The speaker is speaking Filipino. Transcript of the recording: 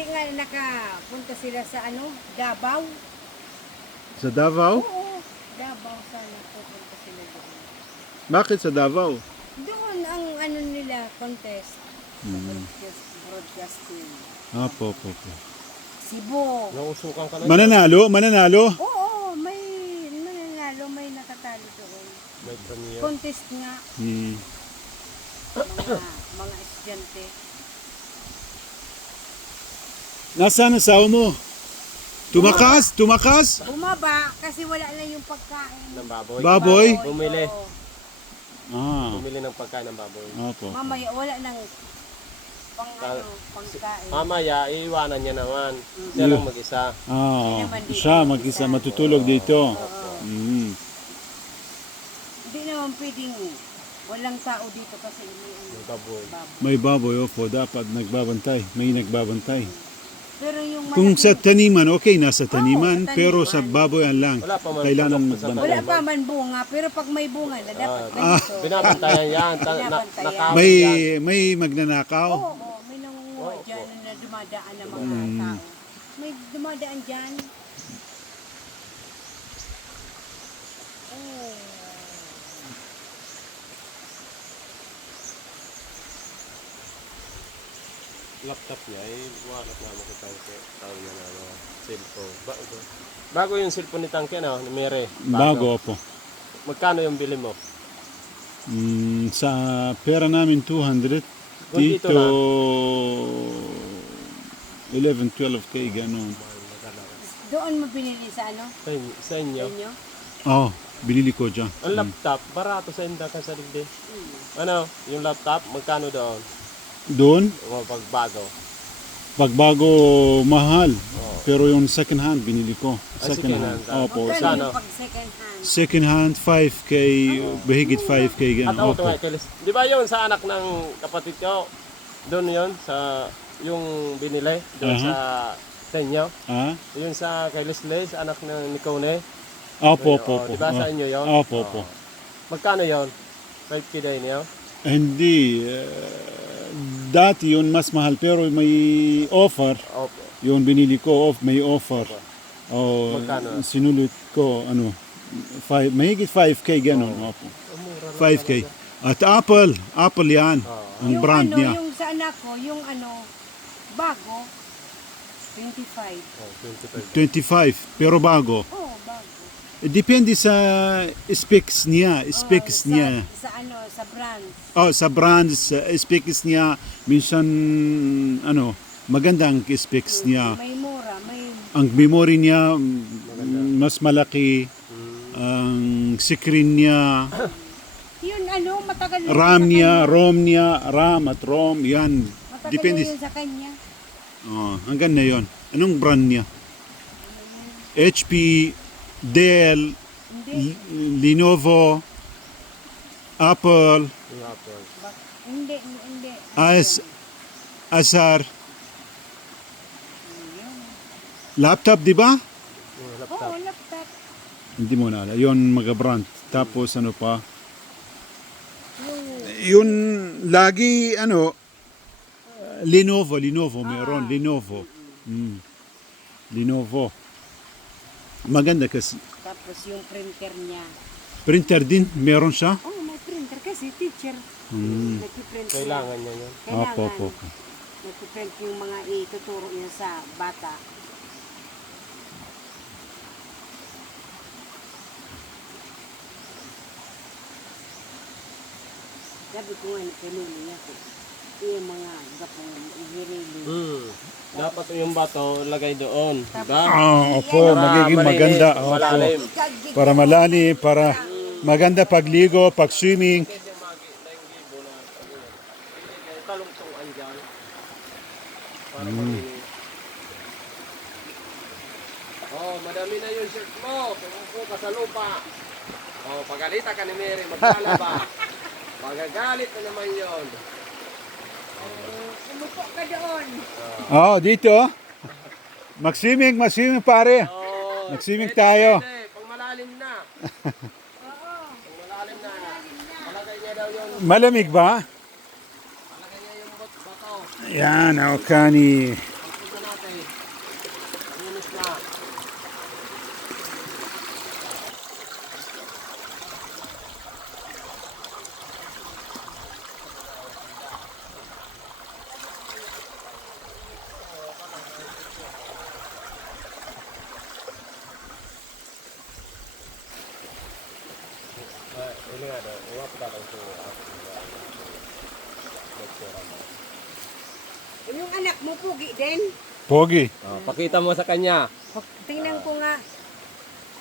Hindi nga nakapunta sila sa ano, Davao. Sa Davao? Oo, Davao sana pupunta sila doon. Bakit sa Davao? Doon ang ano nila, contest. Broadcasting. Po. Cebu. Nausukan ka na. Mananalo? Mananalo? Oo, may nananalo, may natatalo doon. May premier. Contest nga, Hmm. mga estudyante. Nasaan ang asawa mo? Tumakas? Tumakas? Bumaba kasi wala na yung pagkain. Ng baboy. Baboy? Bumili. Oo. Ah. Bumili ng pagkain ng baboy. Opo. Mamaya wala nang pangkain. Mamaya, iiwanan niya naman. Siya lang mag-isa. Ah, siya mag-isa matutulog dito. Mm. Hindi naman pwedeng walang tao dito kasi may May baboy. May baboy, opo. Dapat nagbabantay. May nagbabantay. Pero yung Kung sa malaki, taniman, okay, nasa taniman. sa pero sa taniman. baboy lang. Wala pa man Kailangan tulog sa magbantay. wala pa man bunga, pero pag may bunga na dapat ganito. Binabantayan yan. Binabantayan. Nakawin May yan. may magnanakaw. Oo, may nangunguha dyan na dumadaan ng mga tao. May dumadaan dyan. Oh. Laptop niya, iwanat naman ko Tangke. Tawag niya na cellphone. Bago yung cellphone ni Tangke, no? Ni Mere. Bago, opo. Magkano yung bili mo? Sa pera namin 200. Kung dito Dito na. 11, 12K, ganun. Doon mo binili sa ano? Sa inyo. Sa inyo? Oh, binili ko dyan. Ang laptop, barato sa inda ka sa ligdi. Ano, yung laptop, magkano doon? Doon, O pagbago. pagbago mahal. Oo. Pero yung second hand, binili ko. Ay, Second second hand. hand. Opo. Magkano Saan, yung no? pag second hand? Second hand, 5K, behigit 5K, At ganun. auto Opo. nga, Kelis. Di ba yun sa anak ng kapatid ko? Doon yun, sa yung binili, doon sa inyo. Ah? Yun sa kay Leslie, sa anak ng Nicone. Opo, opo, opo. Di ba sa inyo yun? Opo, opo. Magkano yun? 5K din yun? Hindi. Dati yun mas mahal pero may offer. Opo. Yung binili ko, may offer. Oh, Magkano? sinulit ko, ano, mahigit 5K, ganun. Opo. 5K. At Apple yan. Ang Yung brand ano, niya. yung sa anak ko, yung ano, bago, 25. Oh, 25. 25, pero bago. Oh, bago. Depende sa specs niya. Specs sa, niya. Sa ano, sa brand. Oh, sa brands, specs niya, minsan, ano, maganda ang specs niya. May mura, may Ang memory niya, mas malaki. Ang screen niya, yun ano, matagal na RAM yun sa niya, kanya. ROM niya, RAM at ROM, yan. Matagal Depende. na yun sa kanya. Oh, hanggang na yon. Anong brand niya? HP, Dell, Hindi, Lenovo, Apple, Yung Apple. hindi. Acer. Laptop, di ba? Yung laptop. Oo, laptop. Hindi mo na alam. Yun mga brand. Tapos ano pa? Yung, Yun lagi ano Lenovo meron Lenovo. Lenovo. Maganda kasi. tapos yung printer niya. Printer din meron siya. Oh, may printer kasi teacher. Nagpiprint siya. Kailangan niya yun. Kailangan. Opo. Nagpiprint yung mga ituturo niya sa bata. Sabi ko nga, pinuli niya ko. Yung mga gapong ihirili. Dapat yung bato, lagay doon. Diba? Opo, magiging malinis, maganda. Opo. malalim. Para malalim, para maganda pagligo, pag swimming. Talungtungan dyan. Para malinis. Oh, madami na yung shirt mo. Pumupo ka sa lupa. Oh, pagalita ka ni Mary, maglalaba. Magagalit na naman yun. Umupo ka doon. Oh, dito. Mag-swimming pare. Oh, Mag-swimming pwede, tayo. pwede. Pag malalim na. Oo. Pag malalim na. Malagay niya daw yung, Malamig ba? malagay niya yung bato. Yan, Kani. Pagpunta natin Ini ada uap datang to ako. Yung anak mo, pugi din. Pogi. Pakita mo sa kanya. Tingnan ko nga.